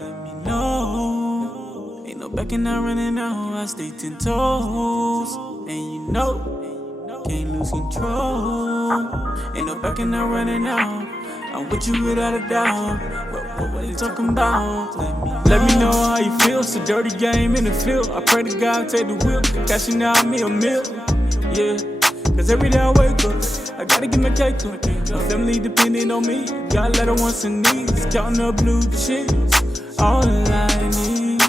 Let me know. Ain't no backing out, running out. I stay 10 toes. And you know, can't lose control. Ain't no backing out, running out. I'm with you without a doubt. What you talking about? Let me know how you feel. It's a dirty game in the field. I pray to God take the wheel. Cashing out me a meal. Yeah. Cause every day I wake up, I gotta get my cake up. My family depending on me. Got letter wants and needs. Counting up blue chips. All I need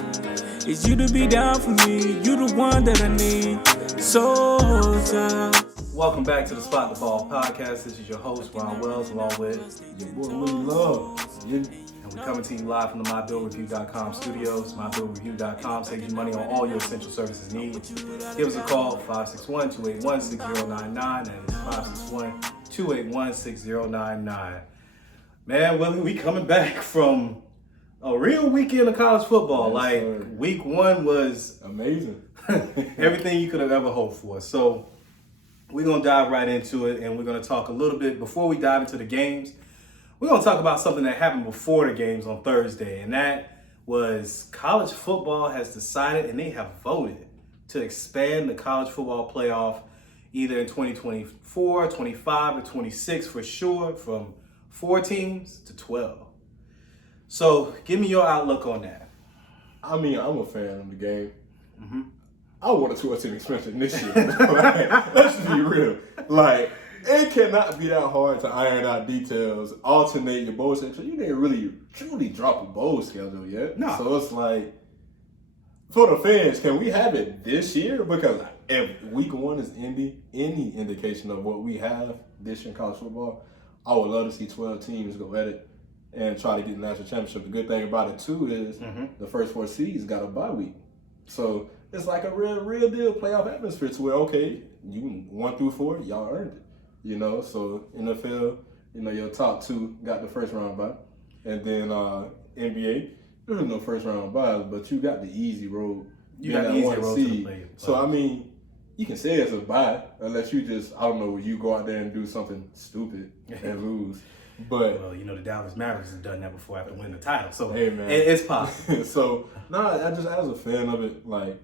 is you to be down for me. You the one that I need. So tired. Welcome back to the Spot the Ball podcast. This is your host, Ron Wells, along with your boy Willie Love. and we're coming to you live from the MyBillReview.com studios. MyBillReview.com saves you money on all your essential services needs. Give us a call, 561-281-6099. That is 561-281-6099. Man, Willie, we coming back from a real weekend of college football. Yes, sir. Week one was Amazing. everything you could have ever hoped for. So we're going to dive right into it, and we're going to talk a little bit before we dive into the games. We're going to talk about something that happened before the games on Thursday, and that was college football has decided, and they have voted to expand the college football playoff either in 2024, 25, or 26 for sure, from 4 teams to 12. So give me your outlook on that. I mean, I'm a fan of the game. Mm-hmm. I want a 12-team expansion this year. Like, let's just be real. Like, it cannot be that hard to iron out details, alternate your bowl schedule. You didn't really truly drop a bowl schedule yet. No. So it's like, for the fans, can we have it this year? Because if week one is any indication of what we have this year in college football, I would love to see 12 teams go at it and try to get the national championship. The good thing about it, too, is the first 4 seeds got a bye week. So it's like a real deal playoff atmosphere to where, okay, you 1 through 4, y'all earned it. You know, so NFL, you know, your top 2 got the first round bye. And then NBA, there's no first round byes, but you got the easy road. You got the easy road to the play. So, I mean, you can say it's a bye unless you just, I don't know, you go out there and do something stupid and lose. But well, you know, the Dallas Mavericks have done that before after winning the title. So hey, man. It's possible. So, I just, as a fan of it, like,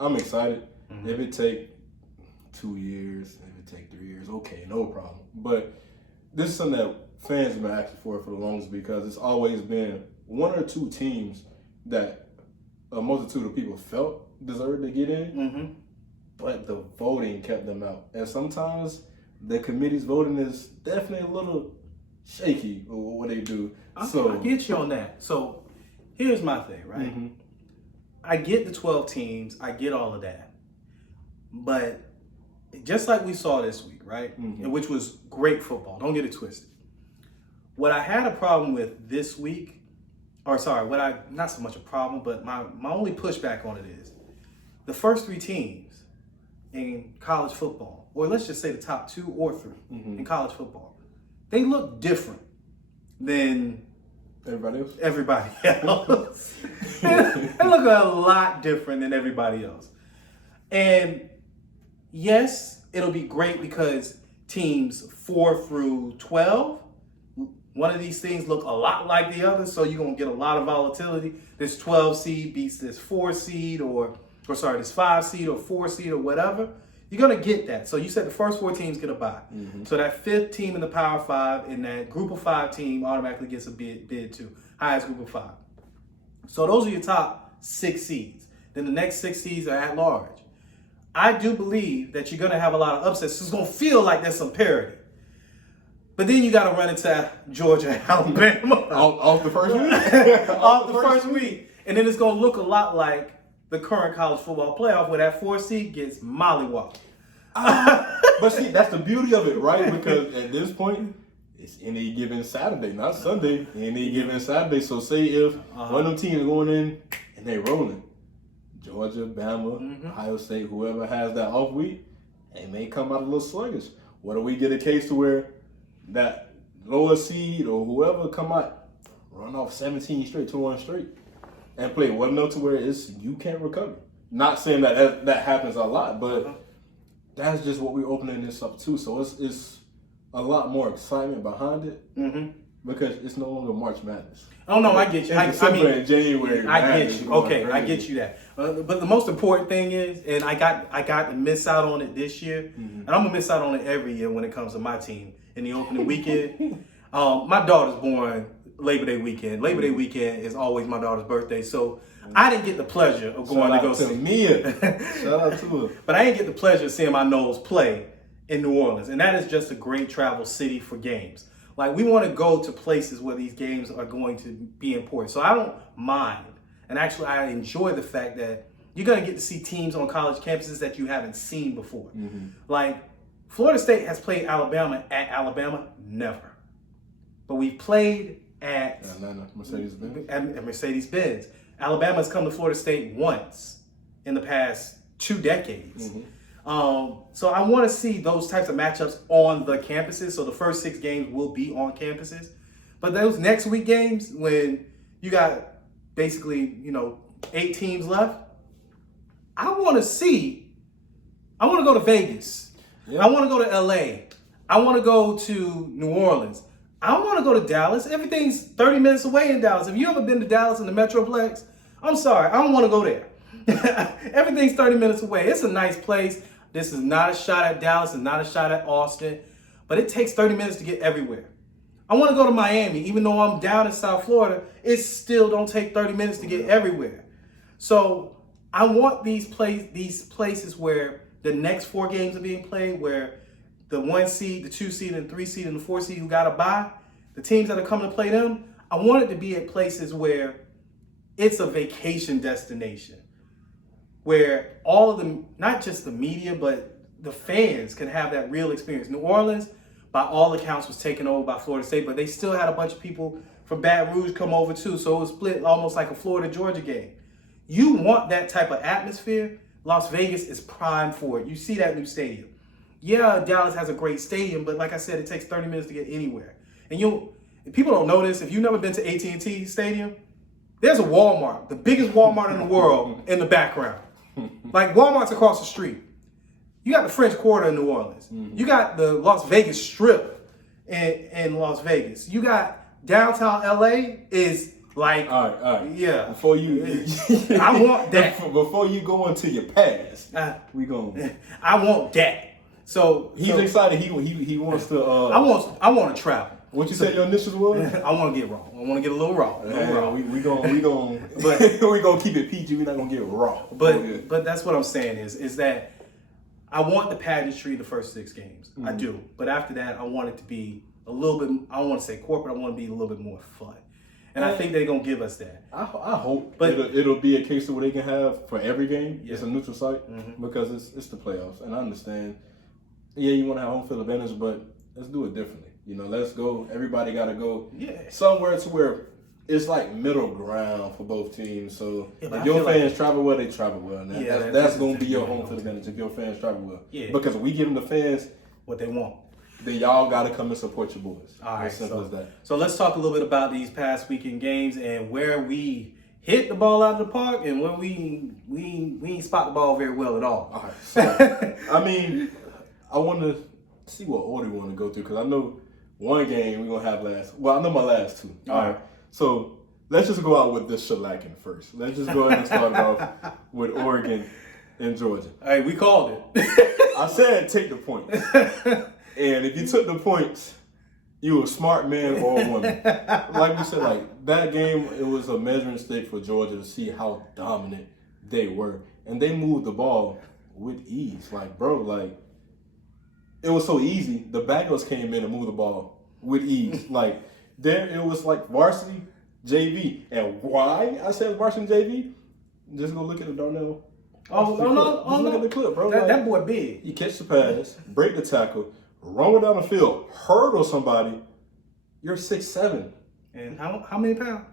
I'm excited. Mm-hmm. If it take 2 years, if it take 3 years, okay, no problem. But this is something that fans have been asking for the longest because it's always been 1 or 2 teams that a multitude of people felt deserved to get in, but the voting kept them out. And sometimes the committee's voting is definitely a little shaky with what they do. I get you on that. So here's my thing, right? Mm-hmm. I get the 12 teams. I get all of that. But just like we saw this week, right? Mm-hmm. Which was great football. Don't get it twisted. What I had a problem with this week, not so much a problem, but my only pushback on it is the first 3 teams in college football, or let's just say the top 2 or 3 in college football, they look different than everybody else. They look a lot different than everybody else. And yes, it'll be great because teams 4 through 12, one of these things look a lot like the other, so you're going to get a lot of volatility. This 12 seed beats this 4 seed this 5 seed or 4 seed or whatever. You're going to get that. So you said the first 4 teams get a bye. Mm-hmm. So that 5th team in the Power 5 and that Group of 5 team automatically gets a bid too. Highest Group of 5. So those are your top 6 seeds. Then the next 6 seeds are at large. I do believe that you're going to have a lot of upsets. It's going to feel like there's some parity. But then you got to run into Georgia and Alabama. off the first week? off the first week. And then it's going to look a lot like the current college football playoff where that 4 seed gets mollywopped. But see, that's the beauty of it, right? Because at this point, it's any given Saturday, not Sunday. Any given Saturday. So say if one of them teams going in and they rolling, Georgia, Bama, Ohio State, whoever has that off week, they may come out a little sluggish. What do we get a case to where that lower seed or whoever come out, run off 17 straight, 21 straight, and play well enough to where you can't recover? Not saying that happens a lot, but that's just what we're opening this up to. So it's a lot more excitement behind it. because it's no longer March Madness. Oh no, I get you. In January. I get you. Okay, I get you that. But the most important thing is, and I got to miss out on it this year, and I'm gonna miss out on it every year when it comes to my team in the opening weekend. My daughter's born Labor Day weekend. Labor Day weekend is always my daughter's birthday, so I didn't get the pleasure of going to go see Mia. Shout out to her. But I didn't get the pleasure of seeing my Noles play in New Orleans, and that is just a great travel city for games. Like, we want to go to places where these games are going to be important. So I don't mind. And actually, I enjoy the fact that you're going to get to see teams on college campuses that you haven't seen before. Like, Florida State has played Alabama at Alabama? Never. But we've played at Atlanta, Mercedes-Benz. At Mercedes-Benz. Alabama's come to Florida State once in the past 2 decades. So I want to see those types of matchups on the campuses. So the first 6 games will be on campuses. But those next week games, when you got basically, 8 teams left, I want to go to Vegas. I want to go to LA. I want to go to New Orleans. I want to go to Dallas. Everything's 30 minutes away in Dallas. Have you ever been to Dallas in the Metroplex? I'm sorry, I don't want to go there. Everything's 30 minutes away. It's a nice place. This is not a shot at Dallas. It's not a shot at Austin. But it takes 30 minutes to get everywhere. I want to go to Miami. Even though I'm down in South Florida, it still don't take 30 minutes to get everywhere. So I want these places where the next 4 games are being played, where the 1 seed, the 2 seed, and 3 seed, and the 4 seed who got to bye, the teams that are coming to play them, I want it to be at places where it's a vacation destination, where all of them, not just the media, but the fans can have that real experience. New Orleans, by all accounts, was taken over by Florida State, but they still had a bunch of people from Baton Rouge come over too, so it was split almost like a Florida-Georgia game. You want that type of atmosphere? Las Vegas is primed for it. You see that new stadium. Yeah, Dallas has a great stadium, but like I said, it takes 30 minutes to get anywhere. And if people don't know this, if you've never been to AT&T Stadium, there's a Walmart, the biggest Walmart in the world, in the background. Like, Walmart's across the street. You got the French Quarter in New Orleans. You got the Las Vegas Strip in Las Vegas. You got downtown LA is like, all right. Yeah. Before you, I want that. Before you go into your past, we going. I want that. So he's excited. He wants to. I want to travel. What you said your initials was? I want to get raw. I want to get a little raw. We gonna keep it PG. We're not gonna get raw. But that's what I'm saying is that I want the pageantry the first 6 games. I do. But after that, I want it to be a little bit. I don't want to say corporate. I want to be a little bit more fun. And I think they're gonna give us that. I hope, but it'll be a case where they can have for every game. Yeah. It's a neutral site because it's the playoffs, and I understand. Yeah, you want to have home field advantage, but let's do it differently. Let's go. Everybody got to go somewhere to where it's like middle ground for both teams. So if your fans travel well, they travel well. And that's going to be your home field advantage if your fans travel well. Yeah. Because we give them the fans what they want. Then y'all got to come and support your boys. All right. As simple as that. So let's talk a little bit about these past weekend games and where we hit the ball out of the park and where we ain't spot the ball very well at all. All right. So, I want to see what order we want to go through because I know one game we're going to have last. Well, I know my last 2. All right. So let's just go out with this shellacking first. Let's just go ahead and start off with Oregon and Georgia. Hey, we called it. I said take the points. And if you took the points, you were a smart man or a woman. Like we said, that game, it was a measuring stick for Georgia to see how dominant they were. And they moved the ball with ease. It was so easy. The Bengals came in and moved the ball with ease. It was like varsity JV. And why I said varsity JV? Just go look at the Darnell. Look at the clip, bro. That boy big. You catch the pass, break the tackle, run down the field, hurdle somebody. You're 6'7". And how many pounds?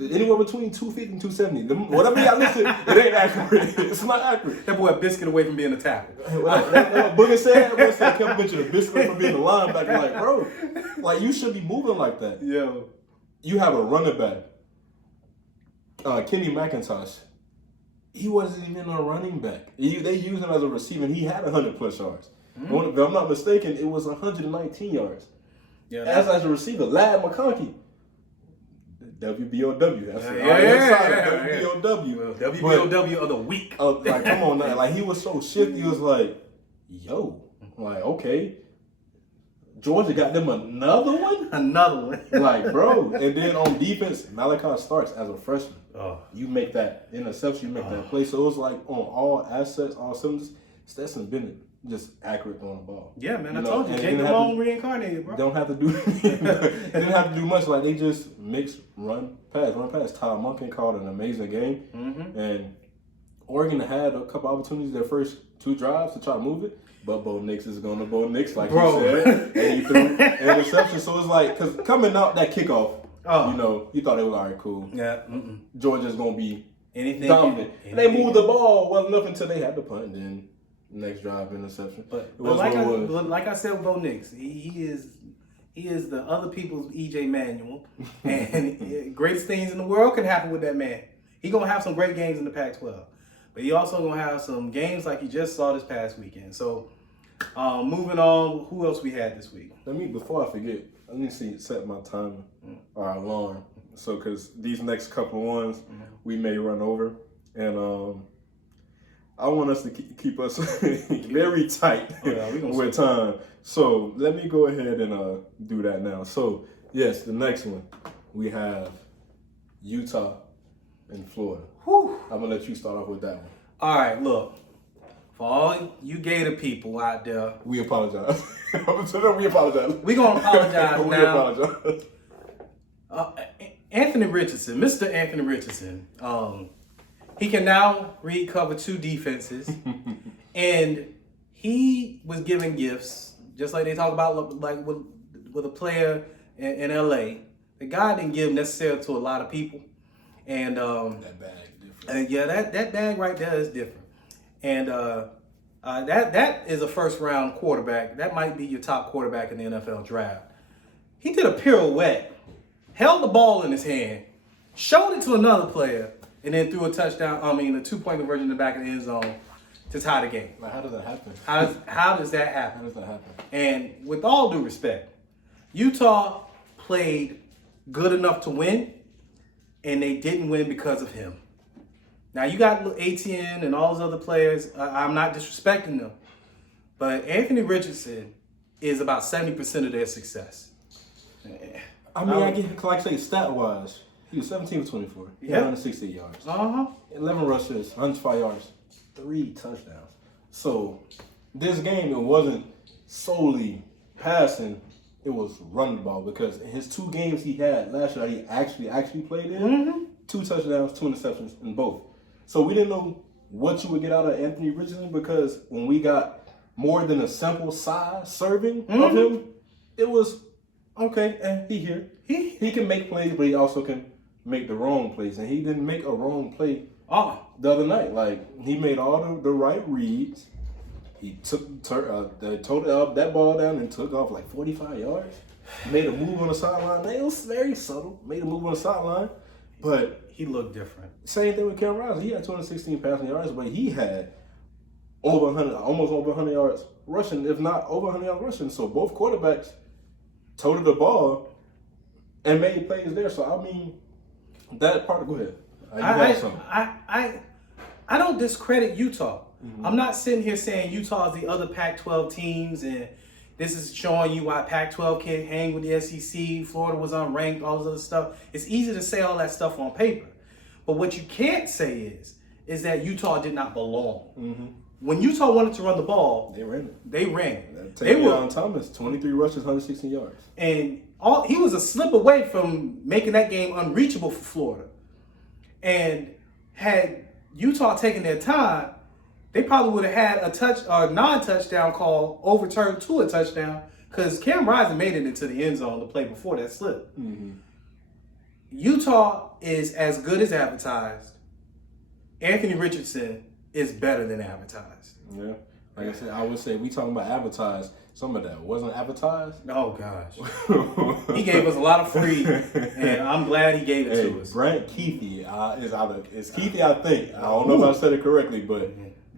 Anywhere between 250 and 270. Whatever y'all listed, it ain't accurate. It's not accurate. That boy a biscuit away from being a tackle. What Booger said, kept mentioning a biscuit from being a linebacker. Bro, you should be moving like that. Yo. You have a running back, Kenny McIntosh. He wasn't even a running back. They used him as a receiver, and he had 100+ yards. If I'm not mistaken, it was 119 yards. Yeah, as a receiver, Lad McConkey. WBOW. That's WBOW. WBOW of the week. Like, come on now. Like, he was so shifty. He was like, yo. Like, okay. Georgia got them another one? Another one. Like, bro. And then on defense, Malachi Starks as a freshman. Oh. You make that interception, you make that play. So it was like on all assets, all cylinders, Stetson Bennett just accurate on the ball. Yeah, man. I told you. Jake Malone reincarnated, bro. Don't have to do didn't have to do much. Like, they just mix run pass. Todd Monken called an amazing game. Mm-hmm. And Oregon had a couple opportunities their first 2 drives to try to move it. But Bo Nix is going to Bo Nix, like you said. And he threw an interception. So it's like, because coming out that kickoff, you know, you thought it was all right, cool. Yeah. Georgia's going to be anything dominant. And they moved the ball well enough until they had to punt. And then next drive, interception. But like I said with Bo Nix, he is the other people's E.J. Manuel. And greatest things in the world can happen with that man. He going to have some great games in the Pac-12. But he also going to have some games like you just saw this past weekend. So, moving on, who else we had this week? Before I forget, let me set my timer or alarm. So, because these next couple of ones, we may run over. And I want us to keep us very tight with time. So, let me go ahead and do that now. So, yes, the next one, we have Utah and Florida. Whew. I'm going to let you start off with that one. All right, look. For all you Gator people out there. We apologize. We apologize. We're going to apologize we now. apologize. Anthony Richardson, Mr. Anthony Richardson, he can now read cover 2 defenses. And he was given gifts, just like they talk about like with a player in L.A. The guy didn't give necessarily to a lot of people. And that bag different. that bag right there is different. And that is a first round quarterback. That might be your top quarterback in the NFL draft. He did a pirouette, held the ball in his hand, showed it to another player, and then threw a touchdown. A 2-point conversion in the back of the end zone to tie the game. Like, how does that happen? How does that happen? How does that happen? And with all due respect, Utah played good enough to win, and they didn't win because of him. Now, you got ATN and all those other players. I'm not disrespecting them. But Anthony Richardson is about 70% of their success. I get, like I say, stat-wise, he was 17 for 24. He had 160 yards. 11 rushes, 105 yards, 3 touchdowns. So, this game, it wasn't solely passing. It was running the ball, because in his 2 games he had last year, he actually played in, 2 touchdowns, 2 interceptions in both. So we didn't know what you would get out of Anthony Richardson, because when we got more than a simple size serving of him, it was okay. He here. He can make plays, but he also can make the wrong plays, and he didn't make a wrong play the other night. Like, he made all the right reads. He took that ball down and took off like 45 yards. Made a move on the sideline. It was very subtle. Made a move on the sideline, but he looked different. Same thing with Cam Rising. He had 216 passing yards, but he had almost over 100 yards rushing, if not over 100 yards rushing. So both quarterbacks toted the ball and made plays there. So that part. Go ahead. I don't discredit Utah. I'm not sitting here saying Utah is the other Pac-12 teams and this is showing you why Pac-12 can't hang with the SEC. Florida was unranked, all this other stuff. It's easy to say all that stuff on paper. But what you can't say is that Utah did not belong. When Utah wanted to run the ball, they ran it. Tavion Thomas, 23 rushes, 116 yards. And he was a slip away from making that game unreachable for Florida. And had Utah taken their time, they probably would have had a non-touchdown call overturned to a touchdown, because Cam Rising made it into the end zone the play before that slip. Utah is as good as advertised. Anthony Richardson is better than advertised. Yeah. Like I said, I would say we talking about advertised. Some of that wasn't advertised. Oh, gosh. He gave us a lot of free, and I'm glad he gave it to us. Brant Keithy is Keithy, I think. I don't know if I said it correctly, but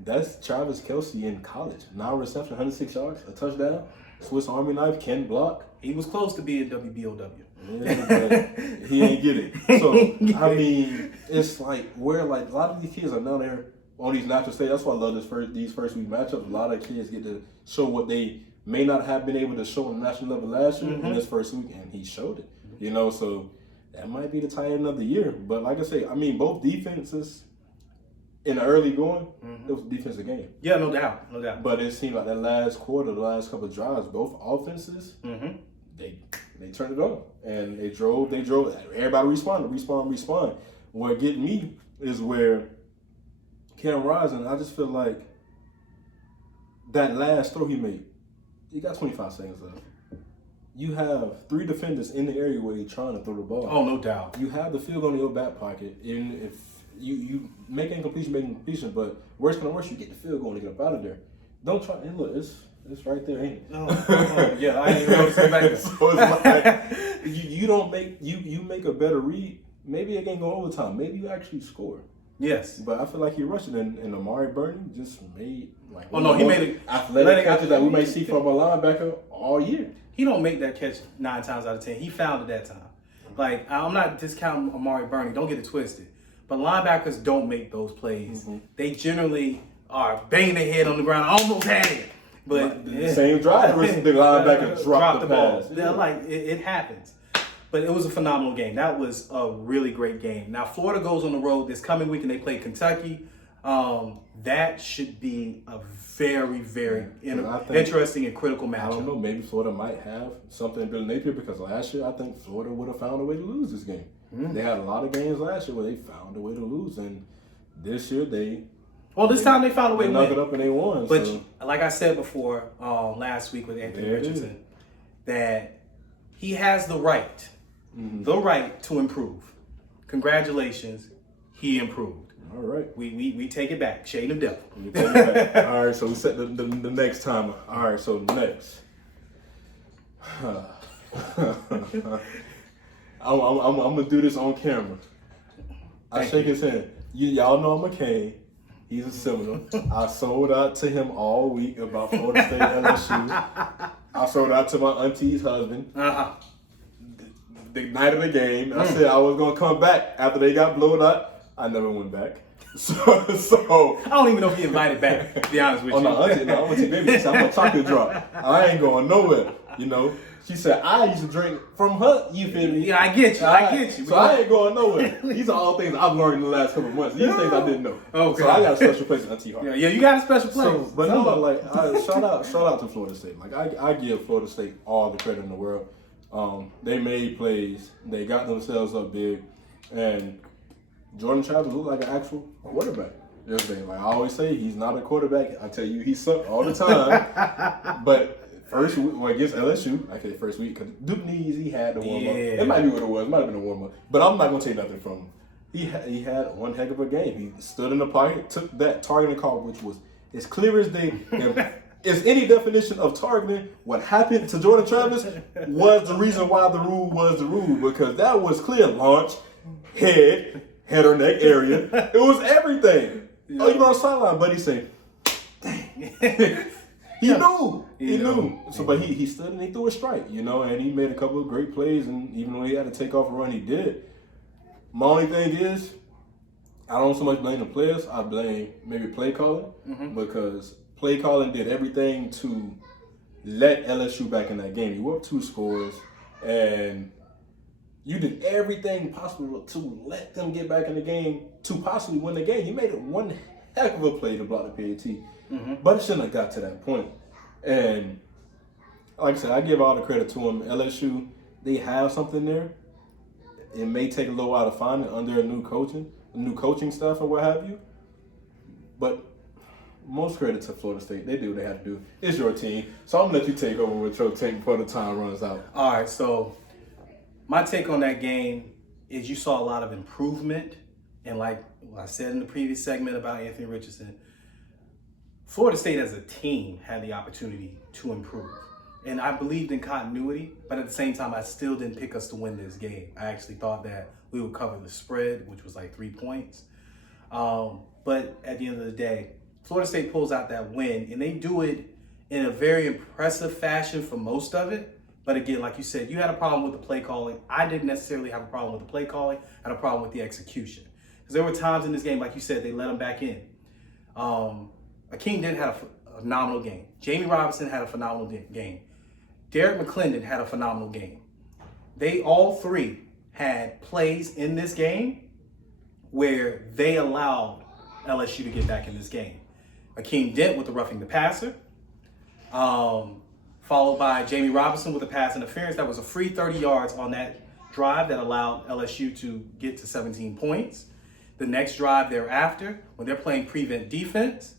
that's Travis Kelce in college. 9 receptions, 106 yards, a touchdown. Swiss Army knife, can block. He was close to being WBOW. Yeah, but he ain't get it. So I mean, it's like where like a lot of these kids are down there on these natural stages. That's why I love these first week matchups. A lot of kids get to show what they may not have been able to show on the national level last year in this first week, and he showed it. You know, so that might be the tie end of the year. But like I say, I mean, both defenses in the early going, it was a defensive game. Yeah, no doubt, no doubt. But it seemed like that last quarter, the last couple of drives, both offenses, they turned it on. And they drove. Everybody respond. What getting me is where Cam Rising, I just feel like that last throw he made, he got 25 seconds left. You have 3 defenders in the area where you're trying to throw the ball. Oh, no doubt. You have the field goal in your back pocket. And if you make incompletion, but worst come to worst, you get the field goal and get up out of there. Don't try. And look, it's right there, ain't it? Yeah, I ain't even know to say back there. So it's like you don't make you make a better read. Maybe it can't go overtime. Maybe you actually score. Yes. But I feel like he rushed it, and Amari Burney just made like he made it athletic catches that we may see from a linebacker all year. He don't make that catch 9 times out of 10. He found it that time. Like, I'm not discounting Amari Burney. Don't get it twisted. But linebackers don't make those plays. They generally are banging their head on the ground. I almost had it. But the same drive, the linebacker dropped the ball. pass. Yeah, like, it happens. But it was a phenomenal game. That was a really great game. Now, Florida goes on the road this coming week, and they play Kentucky. That should be a very, very interesting and critical matchup. I don't know. Maybe Florida might have something in Bill Napier because last year I think Florida would have found a way to lose this game. They had a lot of games last year where they found a way to lose, and this year this time they found a way to win. They knocked it up and they won. But like I said before last week with Anthony Richardson, that he has the right to improve. Congratulations, he improved. All right. We take it back. Shade of devil. All right, so we set the next timer. All right, so next. I'm going to do this on camera. I shake his hand. Y'all know I'm a Cane. He's a Seminole. I sold out to him all week about Florida State LSU. I sold out to my auntie's husband. The night of the game. I said I was going to come back after they got blown out. I never went back. So I don't even know if he invited back, to be honest with you. Auntie baby said, I'm a chocolate drop. I ain't going nowhere. You know. She said, I used to drink from her, you feel me? Yeah, I get you. So I ain't going nowhere. These are all things I've learned in the last couple of months. These things I didn't know. Okay. So I got a special place in Auntie Heart. Yeah, you got a special place. So, but no, like, shout out to Florida State. Like, I give Florida State all the credit in the world. They made plays. They got themselves up big. And Jordan Travis looked like an actual quarterback. Yesterday. Like I always say, he's not a quarterback. I tell you, he sucked all the time. But first week, against LSU, okay, first week, because Duke Knees, he had the warm-up. It might be what it was. It might have been a warm-up. But I'm not going to take nothing from him. He had one heck of a game. He stood in the pocket, took that targeting call, which was as clear as day. If any definition of targeting, what happened to Jordan Travis was the reason why the rule was the rule, because that was clear. Launch, head or neck area. It was everything. Yeah. Oh, you on the sideline, buddy said, dang. He knew. So, but he stood and he threw a strike, you know, and he made a couple of great plays. And even though he had to take off a run, he did. My only thing is, I don't so much blame the players. I blame maybe play calling because play calling did everything to let LSU back in that game. You were up 2 scores, and you did everything possible to let them get back in the game to possibly win the game. You made it one heck of a play to block the PAT. But it shouldn't have got to that point. And like I said, I give all the credit to them. LSU, they have something there. It may take a little while to find it under a new coaching staff or what have you. But most credit to Florida State. They do what they have to do. It's your team. So I'm going to let you take over with your team before the time runs out. All right, so my take on that game is you saw a lot of improvement. And like I said in the previous segment about Anthony Richardson, Florida State as a team had the opportunity to improve. And I believed in continuity, but at the same time, I still didn't pick us to win this game. I actually thought that we would cover the spread, which was like 3 points. But at the end of the day, Florida State pulls out that win, and they do it in a very impressive fashion for most of it. But again, like you said, you had a problem with the play calling. I didn't necessarily have a problem with the play calling. I had a problem with the execution. Because there were times in this game, like you said, they let him back in. Akeem Dent had a phenomenal game. Jamie Robinson had a phenomenal game. Derek McClendon had a phenomenal game. They all three had plays in this game where they allowed LSU to get back in this game. Akeem Dent with the roughing the passer, followed by Jamie Robinson with a pass interference. That was a free 30 yards on that drive that allowed LSU to get to 17 points. The next drive thereafter, when they're playing prevent defense,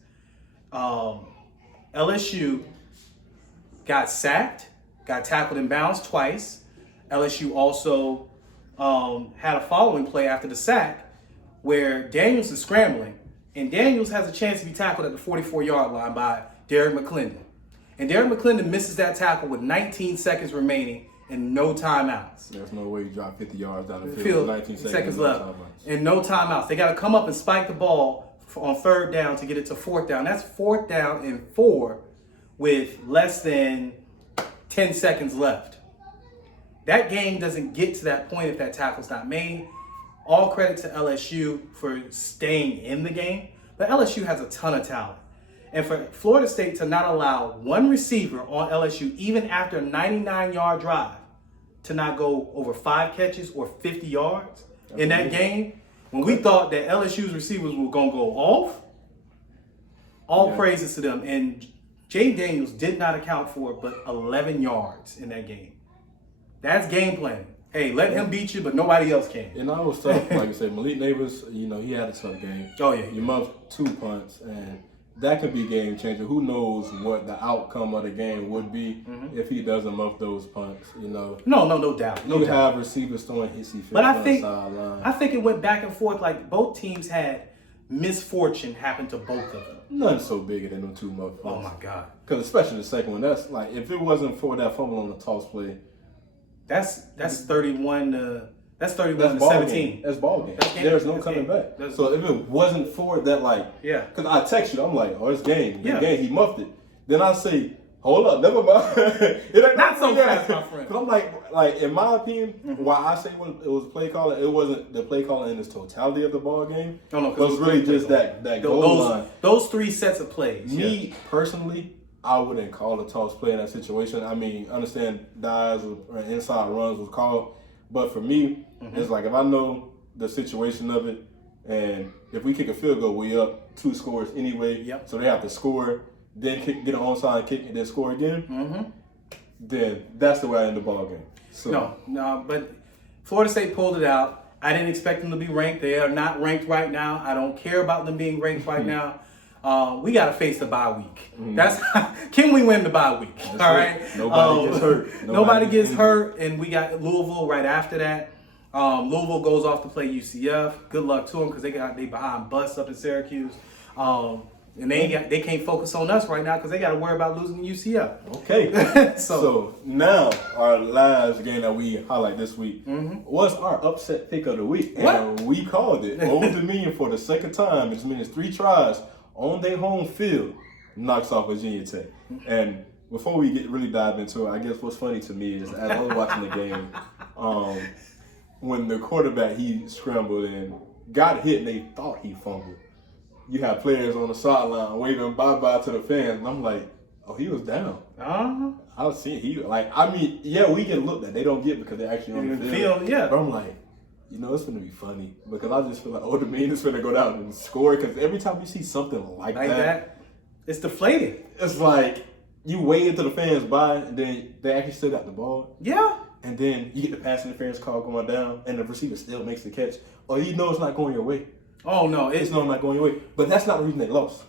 LSU got sacked, got tackled in bounds twice. LSU also had a following play after the sack where Daniels is scrambling, and Daniels has a chance to be tackled at the 44-yard line by Derek McClendon. And Derek McClendon misses that tackle with 19 seconds remaining and no timeouts. There's no way you drop 50 yards out of the field with 19 seconds left. And no timeouts. They got to come up and spike the ball on third down to get it to fourth down. That's fourth down and 4 with less than 10 seconds left. That game doesn't get to that point if that tackle's not made. All credit to LSU for staying in the game, but LSU has a ton of talent. And for Florida State to not allow one receiver on LSU, even after a 99-yard drive, to not go over 5 catches or 50 yards in that game, when we thought that LSU's receivers were going to go off, all praises to them. And Jay Daniels did not account for but 11 yards in that game. That's game planning. Hey, let him beat you, but nobody else can. And I was tough. Like I said, Malik Neighbors, he had a tough game. Oh, yeah. You muffed 2 punts, and that could be game changer. Who knows what the outcome of the game would be if he doesn't muff those punts, No doubt. You have receivers throwing hissy fits But on the sideline. I think it went back and forth. Like, both teams had misfortune happen to both of them. Nothing so bigger than them 2 muff punts. Oh, my God. Because especially the second one, that's like, if it wasn't for that fumble on the toss play, That's 31 to that's 17. Game. That's ball game. There's no coming back. So if it wasn't for that, because I text you, I'm like, oh, it's game. Yeah. Game, he muffed it. Then I say, hold up, never mind. It ain't Not so fast, my friend. Because I'm like, in my opinion, why I say it was play calling, it wasn't the play calling in its totality of the ball game. No, it was really just that goal line. Those 3 sets of plays. Me, personally, I wouldn't call a toss play in that situation. I mean, understand dives or inside runs was called. But for me, it's like if I know the situation of it, and if we kick a field goal, we up 2 scores anyway. Yep. So they have to score, then get an onside kick, and then score again. Then that's the way I end the ball game. So. No, but Florida State pulled it out. I didn't expect them to be ranked. They are not ranked right now. I don't care about them being ranked right now. We got to face the bye week. Can we win the bye week? That's all right. Nobody gets hurt. Nobody gets hurt, and we got Louisville right after that. Louisville goes off to play UCF. Good luck to them because they behind bus up in Syracuse, and they can't focus on us right now because they got to worry about losing to UCF. Okay. so now our last game that we highlight this week was our upset pick of the week, and we called it. Old Dominion for the second time. It means 3 tries on their home field knocks off Virginia Tech. And before we really dive into it, I guess what's funny to me is as I was watching the game, when the quarterback, he scrambled and got hit and they thought he fumbled. You have players on the sideline waving bye-bye to the fans, and I'm like, oh, he was down. I was seeing, we get a look that they don't get because they're actually on the field. But I'm like, it's going to be funny because I just feel like Old Dominion is going to go down and score because every time you see something like that, it's deflating. It's like you wait until the fans buy and then they actually still got the ball. Yeah. And then you get the pass interference call going down and the receiver still makes the catch. Or it's not going your way. Oh, no. It's not going your way. But that's not the reason they lost.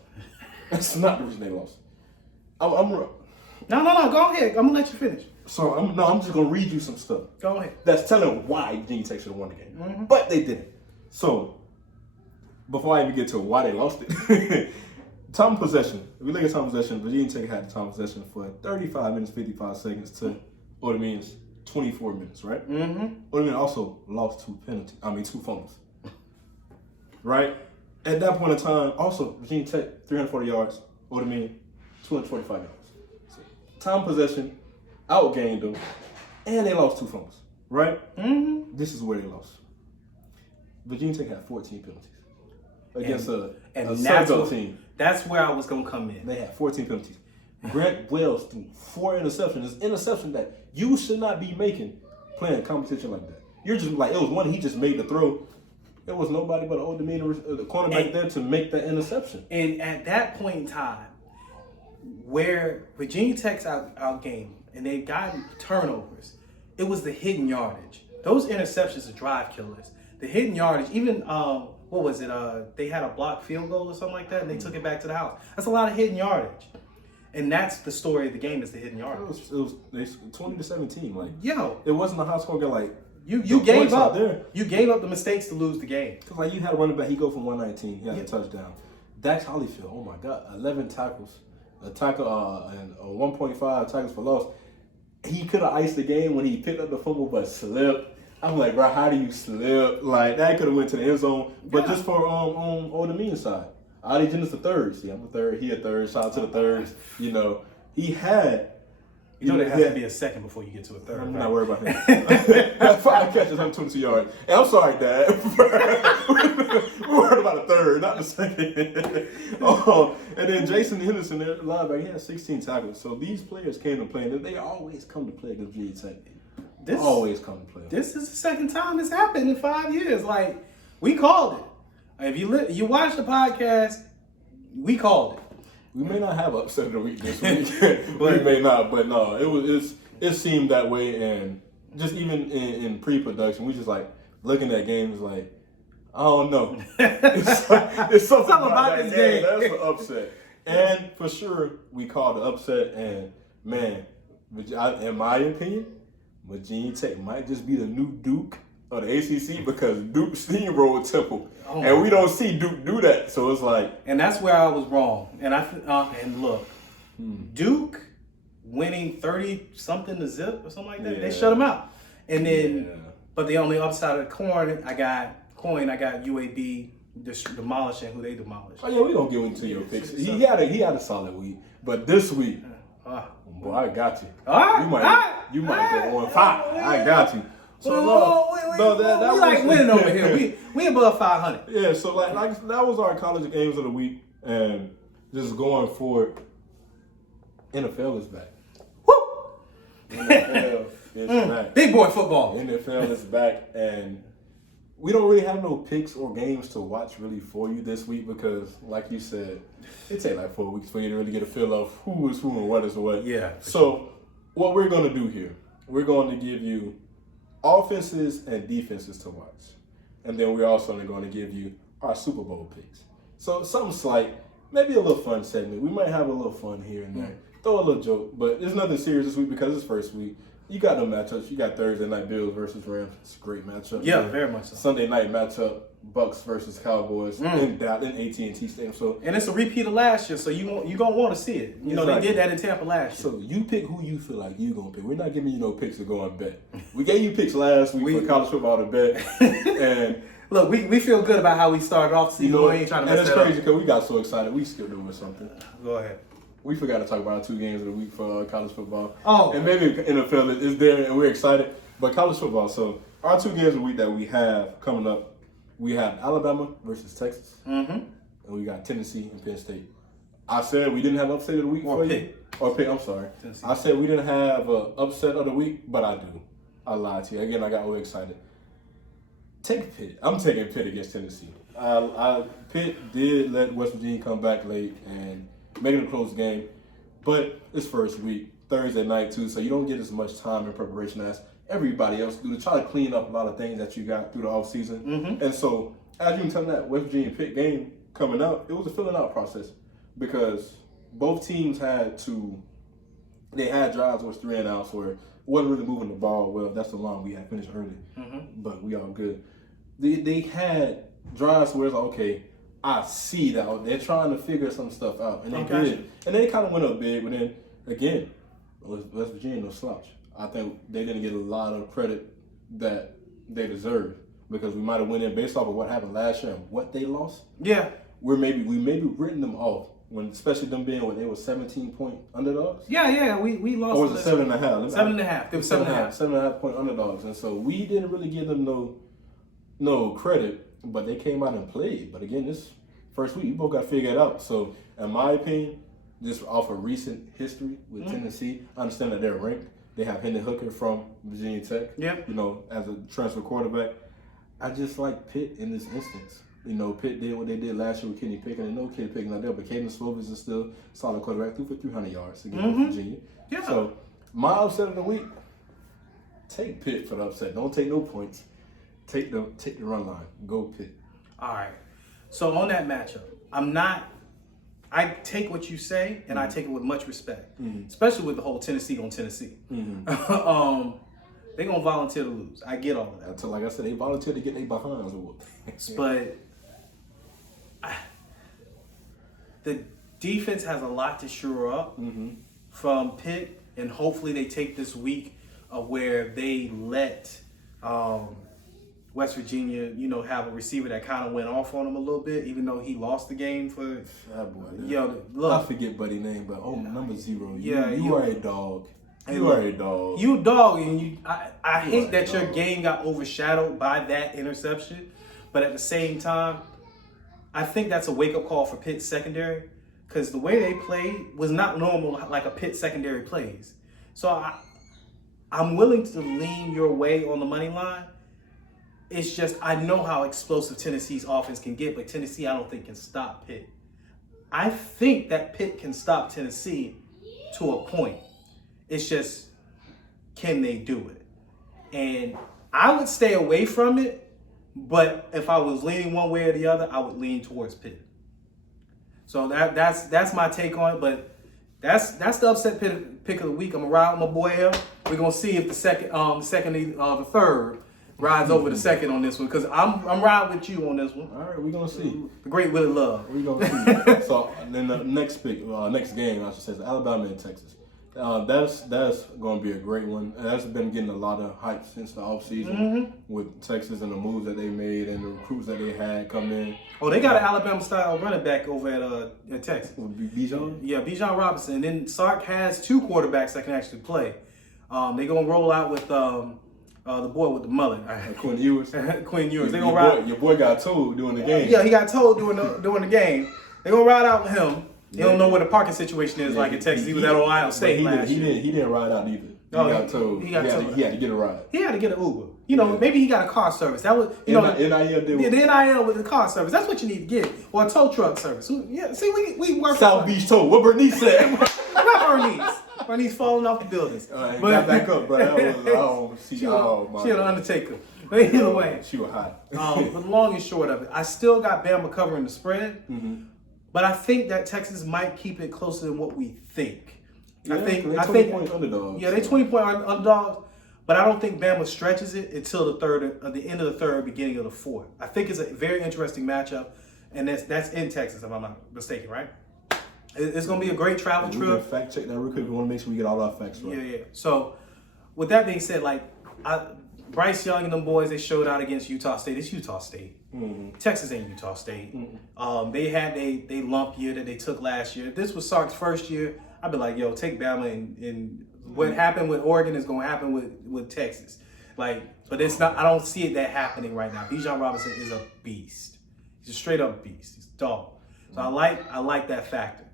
That's not the reason they lost. No. Go ahead. I'm going to let you finish. So I'm just gonna read you some stuff. Go ahead. That's telling why Virginia Tech should have won the game, but they didn't. So before I even get to why they lost it, time possession. If we look at time possession, Virginia Tech had time possession for 35 minutes 55 seconds to Old Dominion's 24 minutes, right? Old Dominion also lost 2 fumbles, right? At that point in time, also Virginia Tech 340 yards, Old Dominion 245 yards. So, time possession. Outgained them, and they lost 2 fumbles, right? Mm-hmm. This is where they lost. Virginia Tech had 14 penalties against a Sunbelt team. That's where I was going to come in. They had 14 penalties. Grant Wells threw 4 interceptions. It's interception that you should not be making playing a competition like that. You're just like, it was one he just made the throw. There was nobody but an Old Dominion cornerback there to make that interception. And at that point in time, where Virginia Tech's outgained and they've gotten turnovers, it was the hidden yardage. Those interceptions are drive killers. The hidden yardage, even what was it? They had a blocked field goal or something like that, and they took it back to the house. That's a lot of hidden yardage, and that's the story of the game, is the hidden yardage. It was 20-17. Like, yo, it wasn't a high score game. Like, you gave up there. You gave up the mistakes to lose the game. Cause like you had a running back, he go from 119, he had a touchdown. Dax Holyfield, oh my God, 11 tackles, a tackle and 1.5 tackles for loss. He could have iced the game when he picked up the fumble, but slipped. I'm like, bro, how do you slip? Like, that could have went to the end zone. But just for on Old Dominion side, Adi Jennings the third. See, I'm the third. He a third. Shout out to the thirds. You know, he had. You know, there has to be a second before you get to a third. I'm not worried about him. 5 catches, 122 yards. And I'm sorry, Dad. We're worried about a third, not the second. And then Jason Henderson, their linebacker, he had 16 tackles. So these players came to play, and they always come to play against Virginia Tech. Always come to play. This is the second time it's happened in 5 years. Like, we called it. If you watch the podcast, we called it. We may not have upset of the week this week. We may not, but no, it seemed that way, and just even in pre-production, we just like looking at games like, I don't know. It's something about this game. That's an upset. And for sure, we called the upset, and man, in my opinion, Virginia Tech might just be the new Duke of the ACC, because Duke steamrolled Temple, and we don't see Duke do that. So it's like, and that's where I was wrong. And and look, Duke winning 30-something to zip or something like that. They shut them out. And then, but the only upside of the coin, I got UAB demolishing who they demolished. Oh yeah, we gonna get into your picks. He had a solid week, but this week, boy, I got you. All right, you might go on 5. I got you. So we like winning over here. We above 500. Yeah, so like that was our college games of the week, and just going forward, NFL is back. Woo! NFL is back. Big boy football. NFL is back, and we don't really have no picks or games to watch really for you this week because, like you said, it takes like 4 weeks for you to really get a feel of who is who and what is what. Yeah. So what we're going to do here, we're going to give you offenses and defenses to watch. And then we're also going to give you our Super Bowl picks. So something slight, maybe a little fun segment. We might have a little fun here and there. Throw a little joke, but there's nothing serious this week because it's first week. You got no matchups. You got Thursday night Bills versus Rams. It's a great matchup. Yeah, very much so. Sunday night matchup, Bucks versus Cowboys in AT&T Stadium. So, and it's a repeat of last year, so you're gonna want to see it. You know, they did that in Tampa last year. So you pick who you feel like you're gonna pick. We're not giving you no picks to go and bet. We gave you picks last week for college football to bet, and look, we feel good about how we started off the season. We ain't trying to mess that up. And it's crazy because we got so excited. We skipped over something. Go ahead. We forgot to talk about our 2 games of the week for college football. Oh. And maybe NFL is there and we're excited. But college football, so our 2 games of the week that we have coming up, we have Alabama versus Texas. And we got Tennessee and Penn State. I said we didn't have upset of the week for you. Or Pitt, I'm sorry. Tennessee. I said we didn't have an upset of the week, but I do. I lied to you. Again, I got all excited. Take Pitt. I'm taking Pitt against Tennessee. Pitt did let West Virginia come back late and make it a close game, but it's first week, Thursday night too, so you don't get as much time in preparation as everybody else do to try to clean up a lot of things that you got through the offseason. And so, as you can tell, that West Virginia Pitt game coming up, it was a filling out process because both teams had drives with 3 and outs where it wasn't really moving the ball well. That's the line we had finished early, but we all good. They had drives where it's like, okay, I see that they're trying to figure some stuff out, and they did. And they kind of went up big, but then again, West Virginia no slouch. I think they didn't get a lot of credit that they deserve because we might have went in based off of what happened last year and what they lost. Yeah, we maybe written them off when especially them being what they were 17-point underdogs. Yeah, we lost. Or was it 7.5? 7.5. It was 7.5. 7.5-point underdogs, and so we didn't really give them no credit, but they came out and played. But again, this first week, you both got to figure it out. So, in my opinion, just off of recent history with Tennessee, I understand that they're ranked. They have Hendon Hooker from Virginia Tech. Yep. You know, as a transfer quarterback. I just like Pitt in this instance. You know, Pitt did what they did last year with Kenny Pickett. And no Kenny Pickett not there, but Caden Slovis is still a solid quarterback, threw for 300 yards against Virginia. Yeah. So, my upset of the week, take Pitt for the upset. Don't take no points. Take the run line. Go Pitt. All right. So on that matchup, I take what you say and I take it with much respect, especially with the whole Tennessee on Tennessee. They're gonna volunteer to lose. I get all of that. Until, like I said, they volunteer to get their behinds whooped. But the defense has a lot to shore up from Pitt, and hopefully they take this week where they let West Virginia, you know, have a receiver that kind of went off on him a little bit, even though he lost the game for. Look, I forget buddy name, but number 0. Yeah, you are a dog. You are a dog. You a dog, and I hate that your game got overshadowed by that interception, but at the same time, I think that's a wake up call for Pitt secondary, because the way they played was not normal like a Pitt secondary plays. So I'm willing to lean your way on the money line. It's just I know how explosive Tennessee's offense can get, but Tennessee I don't think can stop Pitt. I think that Pitt can stop Tennessee to a point. It's just, can they do it? And I would stay away from it, but if I was leaning one way or the other, I would lean towards Pitt. So that's my take on it, but that's the upset pick of the week. I'm gonna ride with my boy L. We're gonna see if the third rides over the second on this one, because I'm riding with you on this one. All right, we're gonna see. The great Willie Love. We're gonna see. So then the next game, I should say, is Alabama and Texas. That's going to be a great one. That's been getting a lot of hype since the offseason with Texas and the moves that they made and the recruits that they had come in. Oh, they got an Alabama-style running back over at Texas. Bijan? Yeah, Bijan Robinson. And then Sark has 2 quarterbacks that can actually play. They're going to roll out with the boy with the mullet. Quinn Ewers. Quinn Ewers. Your boy got told during the game. Yeah, he got told during the game. They're going to ride out with him. You don't know what the parking situation is like in Texas. He was at Ohio State last year. He didn't ride out either. He got told. He had to get a ride. He had to get an Uber. You know, maybe he got a car service. That was the NIL with the car service. That's what you need to get, or a tow truck service. Yeah, see, we work South Beach Tow. What Bernice said. Not Bernice falling off the buildings. Got back up, but she had an Undertaker. But either way, she was hot. But the long and short of it, I still got Bama covering the spread. But I think that Texas might keep it closer than what we think. I think 20-point underdogs. Yeah, they're 20-point underdogs, but I don't think Bama stretches it until the end of the third, beginning of the fourth. I think it's a very interesting matchup, and that's in Texas, if I'm not mistaken, right? It's going to be a great travel trip. We can fact check that real quick. We want to make sure we get all our facts right. Yeah. So, with that being said, Bryce Young and them boys, they showed out against Utah State. It's Utah State. Texas ain't Utah State. They had they lump year that they took last year. If this was Sark's first year, I'd be like, yo, take Bama, and what happened with Oregon is going to happen with Texas. But it's not. I don't see that happening right now. Bijan Robinson is a beast. He's a straight up beast. He's a dog. So I like that factor.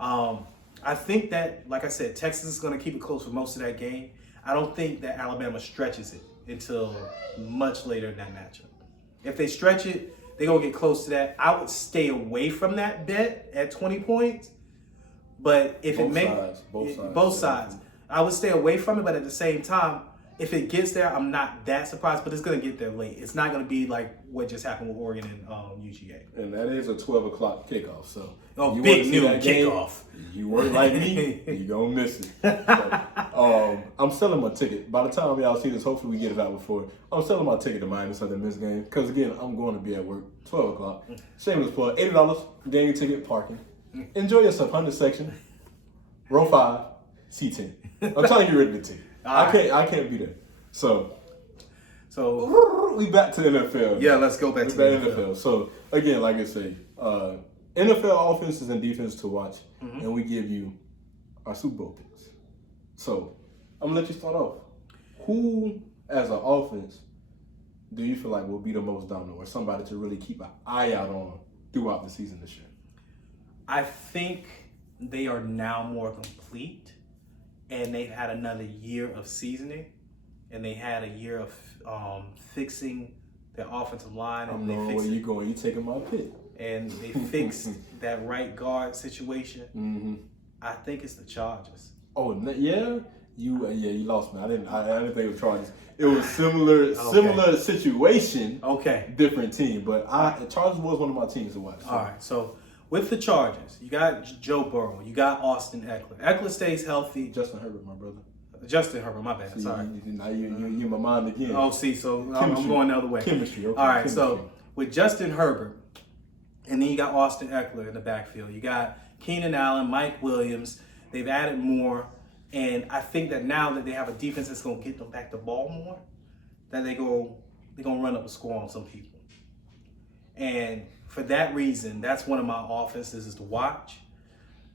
I think that, like I said, Texas is going to keep it close for most of that game. I don't think that Alabama stretches it until much later in that matchup. If they stretch it, they're going to get close to that. I would stay away from that bet at 20 points. But if both sides, I would stay away from it. But at the same time, if it gets there, I'm not that surprised. But it's going to get there late. It's not going to be like what just happened with Oregon and UGA. And that is a 12 o'clock kickoff. So big noon kickoff. You weren't like me, you're going to miss it. So, I'm selling my ticket. By the time y'all see this, hopefully we get it out before. I'm selling my ticket to Miami Southern Miss game. Because, again, I'm going to be at work 12 o'clock. Shameless plug. $80, game ticket, parking. Enjoy yourself. 100 section. Row 5, C10. I'm trying to get rid of the ticket. I can't be there. So we back to the NFL. Yeah, let's go back to the NFL. So, again, like I say, NFL offenses and defense to watch, and we give you our Super Bowl picks. So I'm gonna let you start off. Who, as an offense, do you feel like will be the most dominant, or somebody to really keep an eye out on throughout the season this year? I think they are now more complete, and they've had another year of seasoning, and they had a year of fixing their offensive line. I know where you going. You taking my pick. And they fixed that right guard situation. I think it's the Chargers. Oh yeah, you lost me. I didn't think it was Chargers. It was similar situation. Okay, different team, but Chargers was one of my teams to watch. So. All right, so with the Chargers, you got Joe Burrow, you got Austin Eckler. Eckler stays healthy. Justin Herbert, my brother. Justin Herbert, my bad. See, sorry. You my mind again. Oh, see, so I'm going the other way. Chemistry. Okay. All right, Chemistry. so with Justin Herbert, and then you got Austin Eckler in the backfield. You got Keenan Allen, Mike Williams. They've added more. And I think that now that they have a defense that's going to get them back the ball more, that they're going to run up a score on some people. And for that reason, that's one of my offenses is to watch.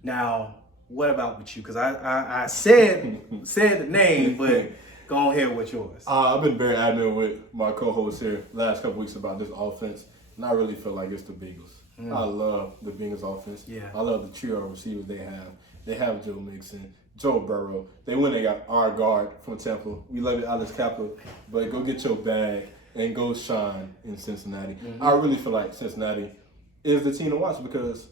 Now, what about with you? Because I said the name, but go ahead with yours. I've been very adamant with my co-host here last couple weeks about this offense, and I really feel like it's the Bengals. I love the Bengals offense. Yeah. I love the trio of receivers they have. They have Joe Mixon, Joe Burrow. They went and got our guard from Tampa. We love it, Alex Kappa, but go get your bag and go shine in Cincinnati. I really feel like Cincinnati is the team to watch because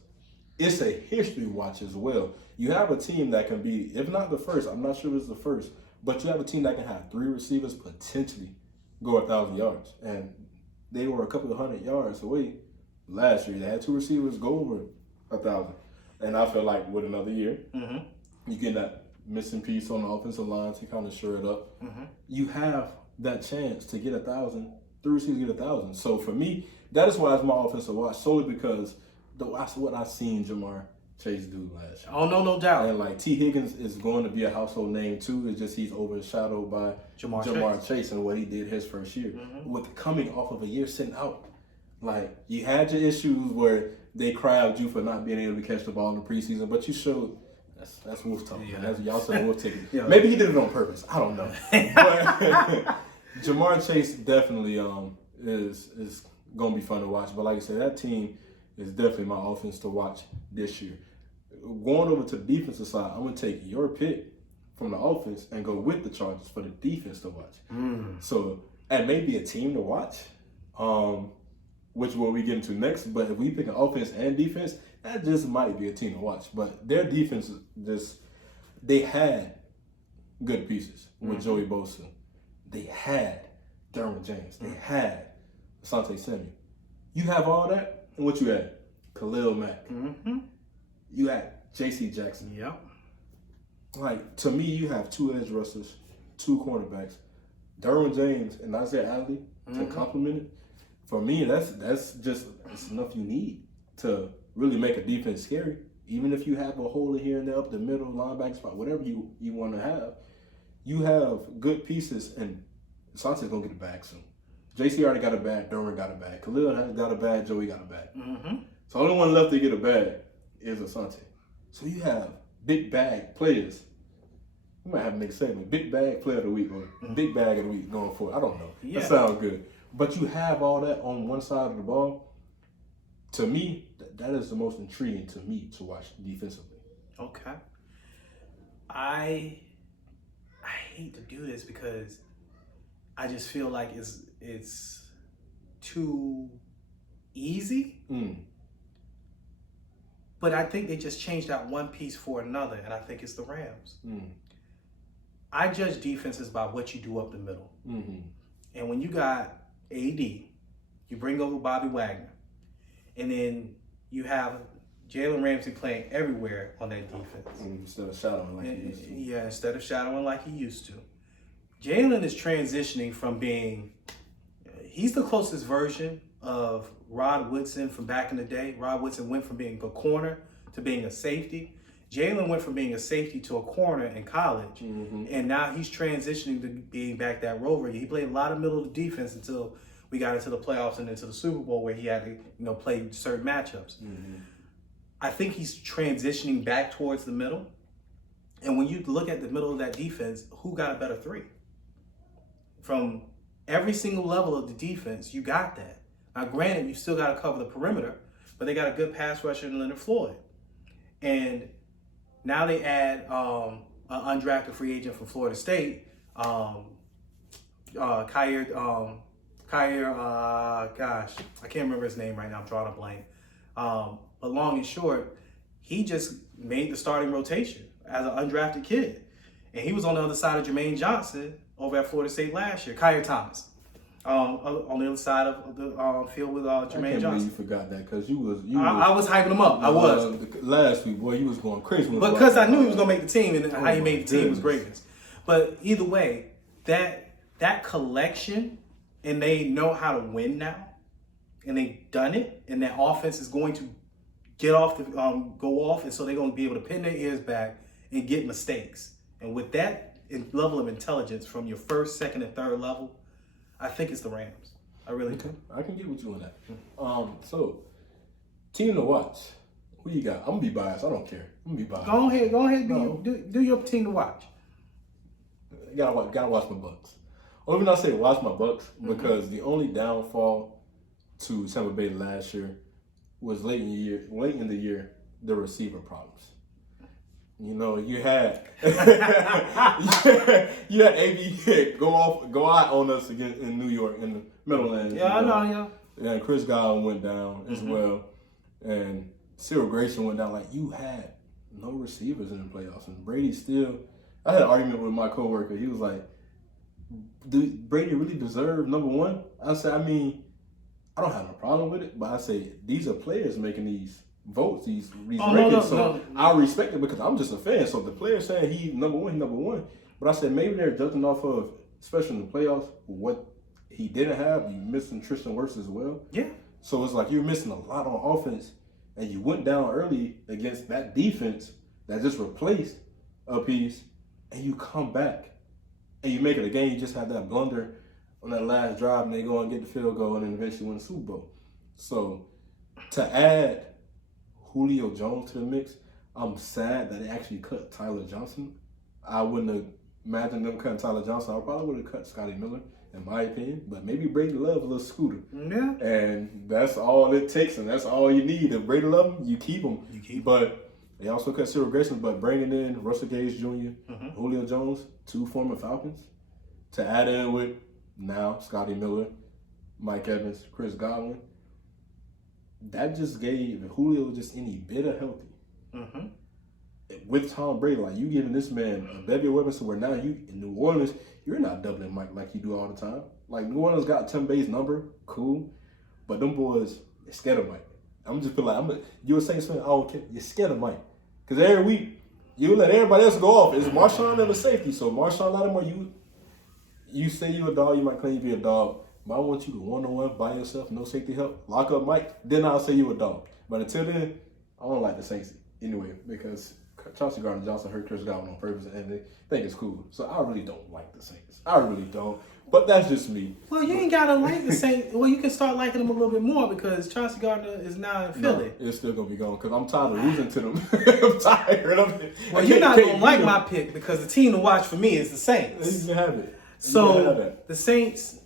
it's a history watch as well. You have a team that can be, if not the first, I'm not sure if it's the first, but you have a team that can have 3 receivers potentially go 1,000 yards. And they were a couple of 100 yards away last year. They had 2 receivers go over 1,000. And I feel like with another year, you get that missing piece on the offensive line to kind of shore it up. You have that chance to get 1,000, 3 receivers get 1,000. So for me, that is why it's my offensive watch, solely because that's what I've seen Jamar Chase do last year. Oh, no doubt. And like T. Higgins is going to be a household name too. It's just he's overshadowed by Jamar Chase and what he did his first year. With coming off of a year sitting out. Like, you had your issues where they cried you for not being able to catch the ball in the preseason, but you showed that's Wolf talk. Yeah. That's y'all said Wolf ticket. Yeah. Maybe he did it on purpose. I don't know. But Jamar Chase definitely is gonna be fun to watch. But like I said, that team is definitely my offense to watch this year. Going over to the defensive side, I'm gonna take your pick from the offense and go with the Chargers for the defense to watch. So and maybe a team to watch. Which will we get into next, but if we pick an offense and defense, that just might be a team to watch. But their defense, they had good pieces with Joey Bosa. They had Derwin James. They had Asante Samuel. You have all that, and what you had? Khalil Mack. You had J.C. Jackson. Yep. Like, to me, you have 2 edge rushers, 2 cornerbacks, Derwin James and Isaiah Adley to complement it. For me, that's enough you need to really make a defense scary. Even if you have a hole here and there up the middle, linebacker spot, whatever you want to have, you have good pieces, and Asante's going to get a bag soon. JC already got a bag, Derwin got a bag, Khalil has got a bag, Joey got a bag. So the only one left to get a bag is Asante. So you have big bag players. We might have a next segment, big bag player of the week or big bag of the week going forward. I don't know. Yeah. That sounds good. But you have all that on one side of the ball. To me, that is the most intriguing to me to watch defensively. Okay. I hate to do this because I just feel like it's too easy. But I think they just changed out one piece for another, and I think it's the Rams. I judge defenses by what you do up the middle. And when you got AD, you bring over Bobby Wagner, and then you have Jalen Ramsey playing everywhere on that defense. Instead of shadowing like he used to. Yeah, instead of shadowing like he used to. Jalen is transitioning from being, he's the closest version of Rod Woodson from back in the day. Rod Woodson went from being a corner to being a safety. Jalen went from being a safety to a corner in college, and now he's transitioning to being back that rover. He played a lot of middle of the defense until we got into the playoffs and into the Super Bowl where he had to, play certain matchups. I think he's transitioning back towards the middle. And when you look at the middle of that defense, who got a better three? From every single level of the defense, you got that. Now, granted, you still got to cover the perimeter, but they got a good pass rusher in Leonard Floyd. And now they add an undrafted free agent from Florida State, Kyer, gosh, I can't remember his name right now. I'm drawing a blank. But long and short, he just made the starting rotation as an undrafted kid. And he was on the other side of Jermaine Johnson over at Florida State last year, Kyer Thomas. On the other side of the field with Jermaine Johnson. I can't believe you forgot that because I was hyping him up. I was. Last week, boy, you was going crazy. Because I knew he was going to make the team, and how he made the team was greatness. But either way, that collection, and they know how to win now, and they've done it, and that offense is going to get off, go off, and so they're going to be able to pin their ears back and get mistakes. And with that level of intelligence from your first, second, and third level, I think it's the Rams. I really do. I can get with you on that. So, team to watch. Who you got? I'm going to be biased. I don't care. I'm going to be biased. Go ahead. Do your team to watch. Gotta watch my Bucks. Only reason I say watch my Bucks because the only downfall to Tampa Bay last year was late in the year, the receiver problems. You know, you had AB go out on us again in New York in the Meadowlands. Yeah, I know. Yeah, and Chris Godwin went down as well, and Cyril Grayson went down. Like, you had no receivers in the playoffs, and Brady still. I had an argument with my coworker. He was like, "Do Brady really deserve number one?" I said, I don't have no problem with it, but I say these are players making these votes, these rankings. So I respect it because I'm just a fan. So if the player's saying he's number one. But I said maybe they're judging off of, especially in the playoffs, what he didn't have. You missing Tristan Wirfs as well. Yeah. So it's like you're missing a lot on offense, and you went down early against that defense that just replaced a piece, and you come back and you make it a game. You just have that blunder on that last drive, and they go and get the field goal and then eventually win the Super Bowl. So to add Julio Jones to the mix, I'm sad that they actually cut Tyler Johnson. I wouldn't have imagined them cutting Tyler Johnson. I probably would have cut Scotty Miller, in my opinion. But maybe Brady loves a little scooter. Yeah. And that's all it takes, and that's all you need. If Brady loves him, you keep him. But they also cut Cyril Grayson, but bringing in Russell Gage Jr., Julio Jones, 2 former Falcons, to add in with now Scotty Miller, Mike Evans, Chris Godwin, that just gave, if Julio was just any bit of healthy, with Tom Brady, like you giving this man a bevy of weapons to where now you in New Orleans, you're not doubling Mike like you do all the time. Like New Orleans got Tim Bay's number, cool, but them boys, they're scared of Mike. I'm just feel like you were saying something. I don't care. You're scared of Mike because every week you let everybody else go off. It's Marshawn and the safety, so Marshawn Lattimore, you say you're a dog, you might claim you be a dog. But I want you to one-on-one by yourself, no safety help, lock up Mike. Then I'll say you a dog. But until then, I don't like the Saints anyway because Chauncey Gardner-Johnson hurt Chris Godwin on purpose, and they think it's cool. So I really don't like the Saints. I really don't. But that's just me. Well, you ain't gotta like the Saints. Well, you can start liking them a little bit more because Chauncey Gardner is now in Philly. No, it's still gonna be gone because I'm tired of losing to them. I'm tired of it. Well, you're not gonna like my pick because the team to watch for me is the Saints. You can have it. So the Saints,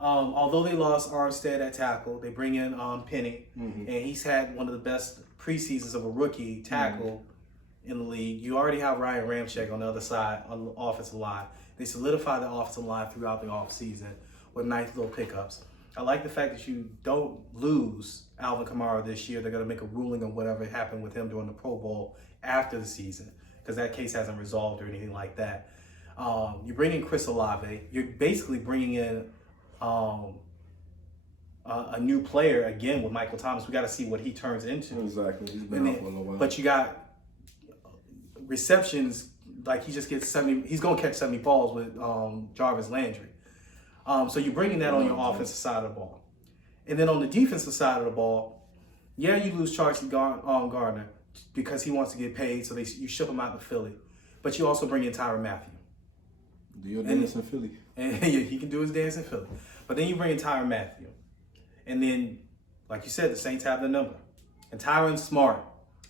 although they lost Armstead at tackle, they bring in Penny, and he's had one of the best preseasons of a rookie tackle in the league. You already have Ryan Ramczyk on the other side on the offensive line. They solidified the offensive line throughout the offseason with nice little pickups. I like the fact that you don't lose Alvin Kamara this year. They're going to make a ruling on whatever happened with him during the Pro Bowl after the season because that case hasn't resolved or anything like that. You bring in Chris Olave. You're basically bringing in a new player again with Michael Thomas. We got to see what he turns into. Exactly. He's been out for a little while. But you got receptions. Like he just gets 70. He's gonna catch 70 balls with Jarvis Landry. So you're bringing that on your offensive side of the ball, and then on the defensive side of the ball, yeah, you lose Chauncey Gardner because he wants to get paid. So you ship him out to Philly, but you also bring in Tyrann Mathieu. Do your dance in Philly, and he can do his dance in Philly. But then you bring in Tyrann Mathieu, and then like you said, the Saints have the number, and Tyrann's smart.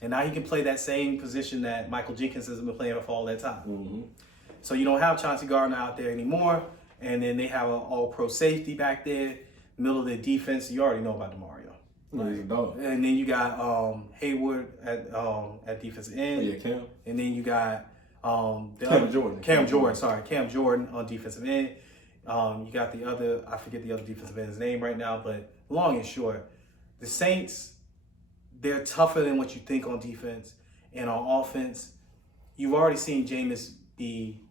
And now he can play that same position that Michael Jenkins has been playing for all that time. Mm-hmm. So you don't have Chauncey Gardner out there anymore. And then they have an all-pro safety back there. Middle of the defense, you already know about DeMario. He's a dog. And then you got Hayward at defensive end. Oh, yeah, Cam. And then you got Cam Jordan. Cam Jordan on defensive end. You got the other, I forget the other defensive end's name right now, but long and short, the Saints, they're tougher than what you think on defense. And on offense, you've already seen Jameis be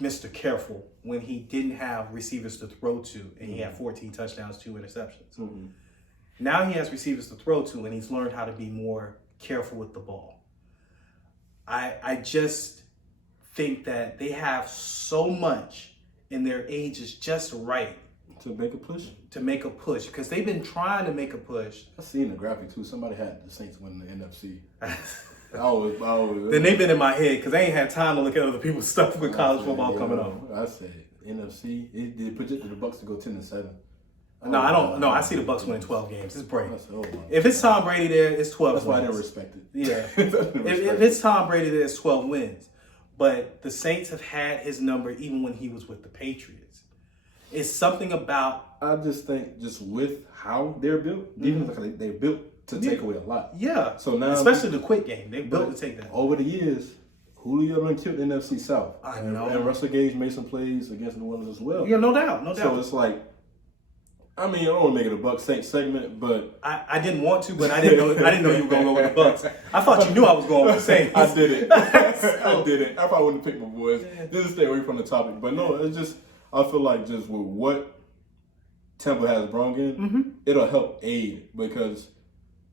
Mr. Careful when he didn't have receivers to throw to, and he had 14 touchdowns, 2 interceptions. Mm-hmm. Now he has receivers to throw to, and he's learned how to be more careful with the ball. I just think that they have so much, and their age is just right to make a push. Because they've been trying to make a push. I seen the graphic too. Somebody had the Saints win the NFC. Then they've been in my head because they ain't had time to look at other people's stuff with college football coming up. I said NFC. It projected the Bucs to go 10-7. No, I don't. No, I see the Bucs winning 12 games. It's Brady. Oh, if it's Tom Brady there, it's 12 That's wins. why I didn't respect it. Yeah. if it's Tom Brady there, it's 12 wins. But the Saints have had his number even when he was with the Patriots. It's something about... I just think just with how they're built, they're built to take away a lot. Yeah. So now, especially the quick game. They're built to take that. Over the years, Julio done killed the NFC South. I know. And Russell Gage made some plays against New Orleans as well. Yeah, no doubt. So it's like, I mean, I don't want to make it a Bucs Saints segment, but I didn't want to, but I didn't know you were going to go with the Bucs. I thought you knew I was going with the Saints. I didn't. I didn't. I probably wouldn't have picked my boys. Just stay away from the topic. But no, it's just, I feel like just with what Tampa has brought in, it'll help aid because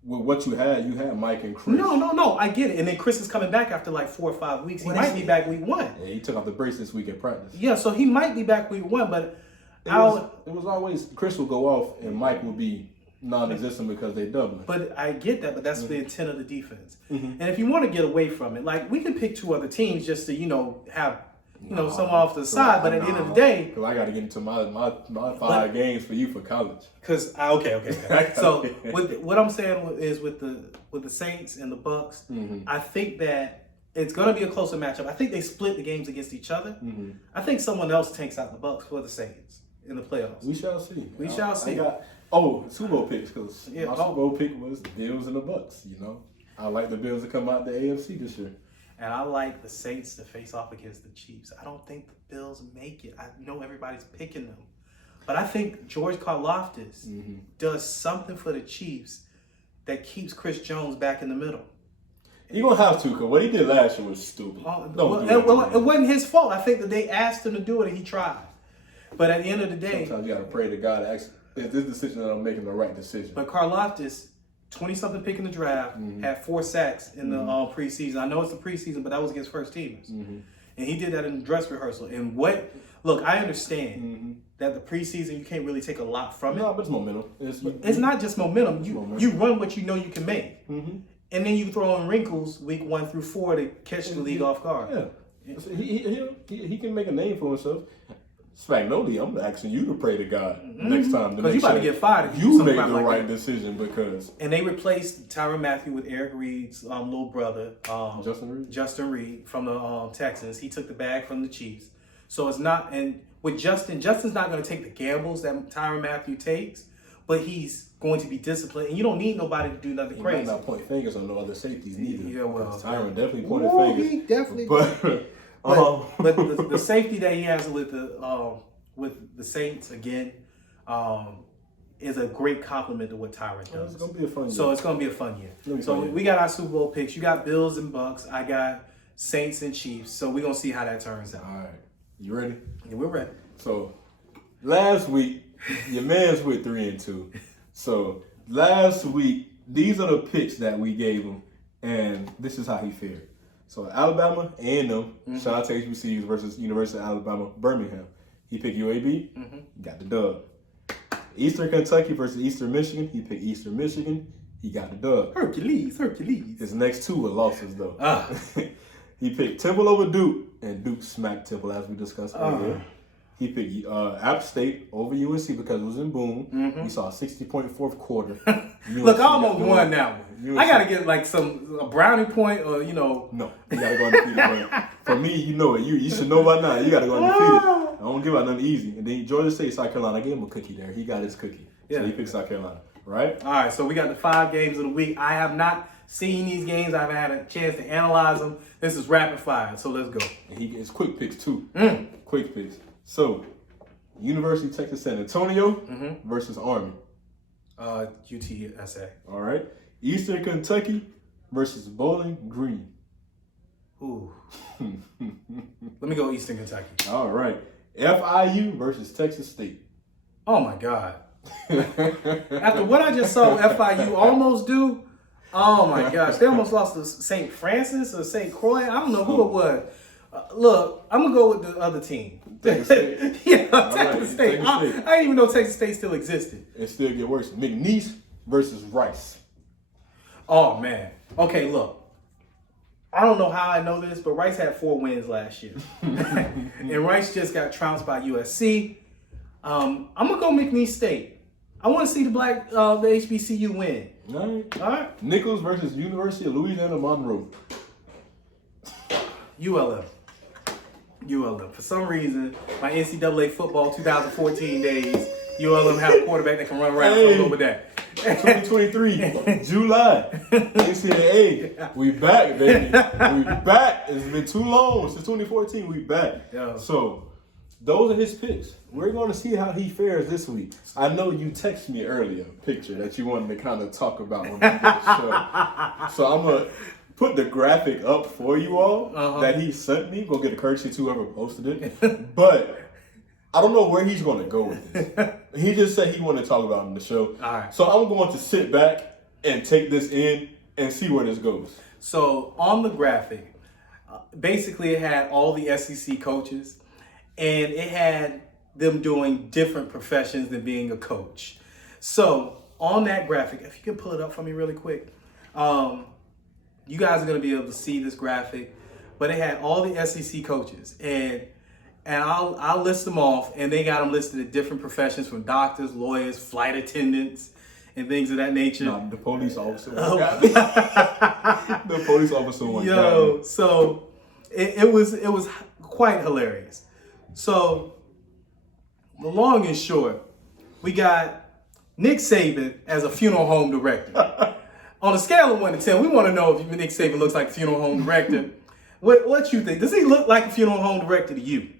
with what you had Mike and Chris. No, I get it. And then Chris is coming back after like 4 or 5 weeks. He might be back week 1. Yeah, he took off the brace this week at practice. Yeah, so he might be back week 1, but it was always Chris will go off and Mike will be non-existent because they doubling. But I get that, but that's the intent of the defense. And if you want to get away from it, like we can pick 2 other teams just to, have some off to the side, but at the end of the day, because I got to get into my 5 games for you for college. Because okay. So what I'm saying is with the Saints and the Bucs, I think that it's going to be a closer matchup. I think they split the games against each other. I think someone else takes out the Bucs for the Saints in the playoffs. We shall see. We shall see. Super Bowl picks because my Super Bowl pick was the Bills and the Bucs. I like the Bills to come out the AFC this year. And I like the Saints to face off against the Chiefs. I don't think the Bills make it. I know everybody's picking them. But I think George Karlaftis does something for the Chiefs that keeps Chris Jones back in the middle. You're going to have to, because what he did last year was stupid. It wasn't his fault. I think that they asked him to do it and he tried. But at the end of the day... Sometimes you got to pray to God, is this decision that I'm making the right decision? But Karlaftis... 20-something pick in the draft, had 4 sacks in the preseason. I know it's the preseason, but that was against first teamers. And he did that in the dress rehearsal. And look, I understand that the preseason, you can't really take a lot from it. No, but it's momentum. It's not just momentum. You run what you know you can make. And then you throw in wrinkles week 1 through 4 to catch the league off guard. Yeah. He can make a name for himself. Spagnoli, I'm asking you to pray to God next time. Because you about to get fired if you make the right decision because... And they replaced Tyrann Mathieu with Eric Reed's little brother. Justin Reed from the Texans. He took the bag from the Chiefs. So it's not... And with Justin's not going to take the gambles that Tyrann Mathieu takes, but he's going to be disciplined. And you don't need nobody to do nothing crazy. He might not point fingers on no other safeties neither. Yeah, well... Tyrann definitely pointed fingers. He definitely... But the safety that he has with the Saints again is a great compliment to what Tyrann does. It's gonna be a fun year. So it's gonna be a fun year. So we got our Super Bowl picks. You got Bills and Bucs. I got Saints and Chiefs. So we're gonna see how that turns out. All right, you ready? Yeah, we're ready. So last week, your man's with 3-2. So last week, these are the picks that we gave him, and this is how he fared. So Alabama, A&M, Sean Tate receives versus University of Alabama, Birmingham. He picked UAB, got the dub. Eastern Kentucky versus Eastern Michigan. He picked Eastern Michigan. He got the dub. Hercules. His next 2 were losses, though. He picked Temple over Duke, and Duke smacked Temple, as we discussed earlier. He picked App State over UNC because it was in Boone. Mm-hmm. We saw a 60-point fourth quarter. Look, I almost won that one. UNC. I gotta get like a brownie point, or No, you gotta go undefeated. But for me, you know it. You should know by now. You gotta go undefeated. I don't give out nothing easy. And then Georgia State, South Carolina. I gave him a cookie there. He got his cookie. Yeah. So he picked South Carolina. Right? All right, so we got the 5 games of the week. I have not seen these games. I haven't had a chance to analyze them. This is rapid fire, so let's go. And he gets quick picks too. Quick picks. So, University of Texas San Antonio versus Army. UTSA. All right. Eastern Kentucky versus Bowling Green. Ooh. Let me go Eastern Kentucky. All right. FIU versus Texas State. Oh my God. After what I just saw FIU almost do, oh my gosh, they almost lost to St. Francis or St. Croix. I don't know who it was. Look, I'm gonna go with the other team. Texas State. Yeah, All Texas State. Texas State. I didn't even know Texas State still existed. It still get worse. McNeese versus Rice. Oh man. Okay, look. I don't know how I know this, but Rice had 4 wins last year, and Rice just got trounced by USC. I'm gonna go McNeese State. I want to see the HBCU win. All right. All right. Nichols versus University of Louisiana Monroe. ULM. For some reason, my NCAA football 2014 days, ULM have a quarterback that can run around. So I'll go with that. 2023, July, NCAA. We back, baby. We back. It's been too long since 2014. We back. Yeah. So, those are his picks. We're going to see how he fares this week. I know you texted me earlier a picture that you wanted to kind of talk about when we did the show. So I'm going to put the graphic up for you all that he sent me. Go get a courtesy to whoever posted it. But I don't know where he's going to go with this. He just said he wanted to talk about it in the show. All right. So I'm going to sit back and take this in and see where this goes. So on the graphic, basically it had all the SEC coaches, and it had them doing different professions than being a coach. So on that graphic, if you can pull it up for me really quick, you guys are going to be able to see this graphic, but it had all the SEC coaches, and I'll list them off, and they got them listed at different professions, from doctors, lawyers, flight attendants, and things of that nature. No, the police officer. The police officer one. Yo, so it was quite hilarious. So the long and short, we got Nick Saban as a funeral home director. On a scale of 1 to 10, we want to know if Nick Saban looks like a funeral home director. What you think? Does he look like a funeral home director to you?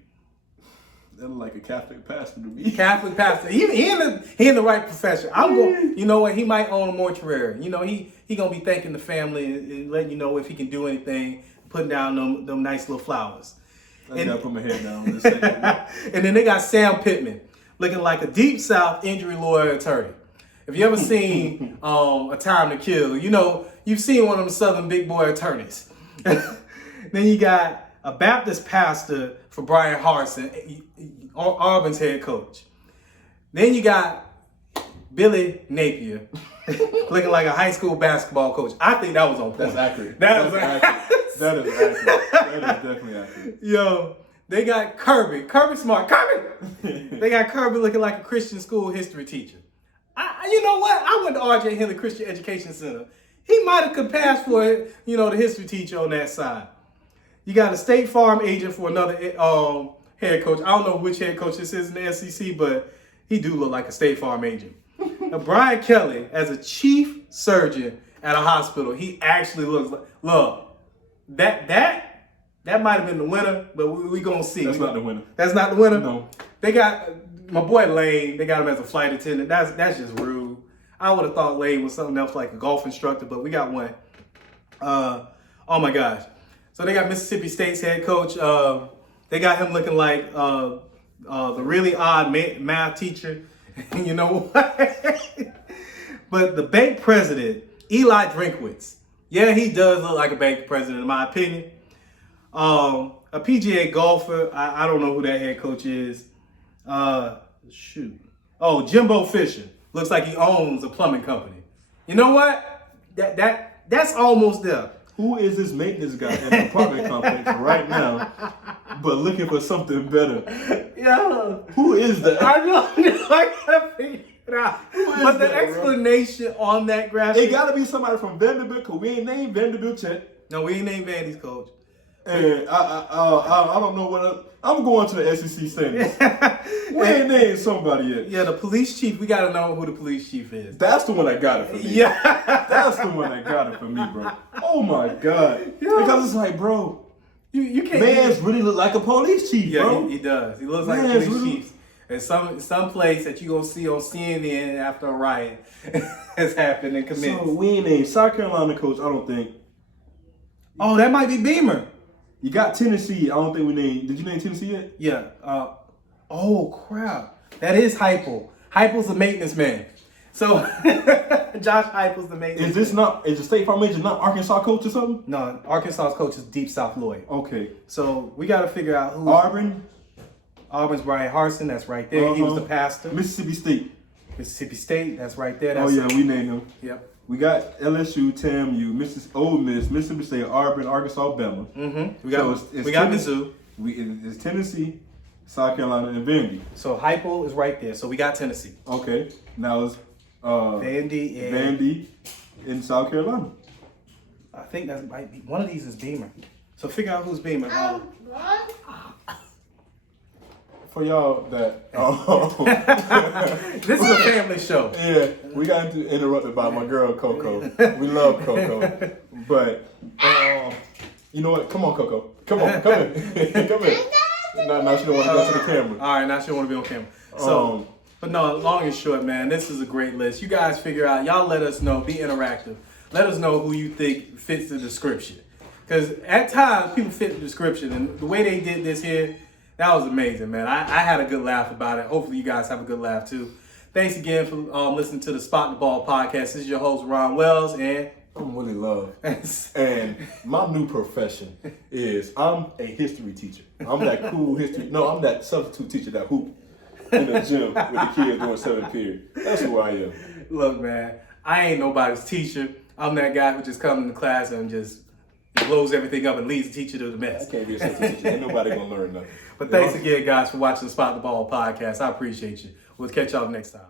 That look like a Catholic pastor to me. Catholic pastor. He in the right profession. I'm going. You know what? He might own a mortuary. You know, he gonna be thanking the family and letting you know if he can do anything, putting down them nice little flowers. I gotta put my head down in a second. And then they got Sam Pittman, looking like a Deep South injury lawyer attorney. If you ever seen A Time to Kill, you know you've seen one of them Southern big boy attorneys. Then you got a Baptist pastor for Brian Harsin, Auburn's head coach. Then you got Billy Napier, looking like a high school basketball coach. I think that was on point. That's accurate. That is accurate. That is accurate. That is definitely accurate. Yo, they got Kirby Smart. They got Kirby looking like a Christian school history teacher. You know what? I went to R.J. Henley Christian Education Center. He might have could pass for it, the history teacher on that side. You got a State Farm agent for another head coach. I don't know which head coach this is in the SEC, but he do look like a State Farm agent. Now, Brian Kelly, as a chief surgeon at a hospital, he actually looks like, look, that might have been the winner, but we gonna see. That's not the winner. That's not the winner? No. They got my boy Lane, they got him as a flight attendant. That's just rude. I would have thought Lane was something else like a golf instructor, but we got one. Oh my gosh. So they got Mississippi State's head coach. They got him looking like the really odd math teacher. You know what? But the bank president, Eli Drinkwitz. Yeah, he does look like a bank president in my opinion. A PGA golfer, I don't know who that head coach is. Jimbo Fisher. Looks like he owns a plumbing company. You know what? That's almost there. Who is this maintenance guy at the apartment complex right now but looking for something better. Yo, Who is that? I know. I can't figure it out. But the that, bro? explanation on that graphic. It gotta be somebody from Vanderbilt, because we ain't named Vanderbilt yet. No, we ain't named Vandy's coach. And I don't know what I'm going to the SEC standings. We ain't named somebody yet. Yeah, the police chief. We gotta know who the police chief is. That's the one that got it for me. Yeah, That's the one that got it for me, bro. Oh my God. Yeah. Because it's like, bro, you can't. man's really look like a police chief, Yeah, bro. he does. He looks like a Man's police really- chief. And some place that you gonna see on CNN after a riot has happened and commenced. So we ain't named South Carolina coach, I don't think. Oh, that might be Beamer. You got Tennessee. I don't think we named. Did you name Tennessee yet? Yeah. Oh crap. That is Heupel. Heupel's the maintenance man. So Josh Heupel's the maintenance. Is this not? Is the State Farm Major not Arkansas coach or something? No, Arkansas's coach is Deep South Lloyd. Okay. So we got to figure out who. Auburn, Auburn's Brian Harsin. That's right there. He was the Uh-huh. pastor. Mississippi State. Mississippi State. That's right there. Oh That's yeah, we named them. Yep. We got LSU, TAMU, Ole Miss, Mississippi State, Auburn, Arkansas, Bama. Mm-hmm. So We got Tennessee- Mizzou. It's Tennessee, South Carolina, and Vandy. So Heupel is right there. So we got Tennessee. Okay. Now it's Vandy and Vandy in South Carolina. I think that might be one of these is Beamer. So figure out who's Beamer. For y'all that This is a family show. yeah, we got interrupted by my girl Coco. We love Coco, but you know what? Come on, Coco. Come on, come in, come in. Now she don't want to go to the camera. All right, now she don't want to be on camera. So, but no, long and short, man, this is a great list. You guys figure out. Y'all let us know. Be interactive. Let us know who you think fits the description. Because at times people fit the description, and the way they did this here, that was amazing, man. I had a good laugh about it. Hopefully you guys have a good laugh too. Thanks again for listening to the Spot the Ball podcast. This is your host, Ron Wells, and I'm Willie Love. And my new profession is I'm a history teacher. I'm that cool history. No, I'm that substitute teacher that hoop in the gym with the kids during 7th period. That's who I am. Look, man, I ain't nobody's teacher. I'm that guy who just comes into class and just blows everything up and leads the teacher to the mess. I can't be a substitute teacher. Ain't nobody gonna learn nothing. But thanks again, guys, for watching the Spot the Ball podcast. I appreciate you. We'll catch y'all next time.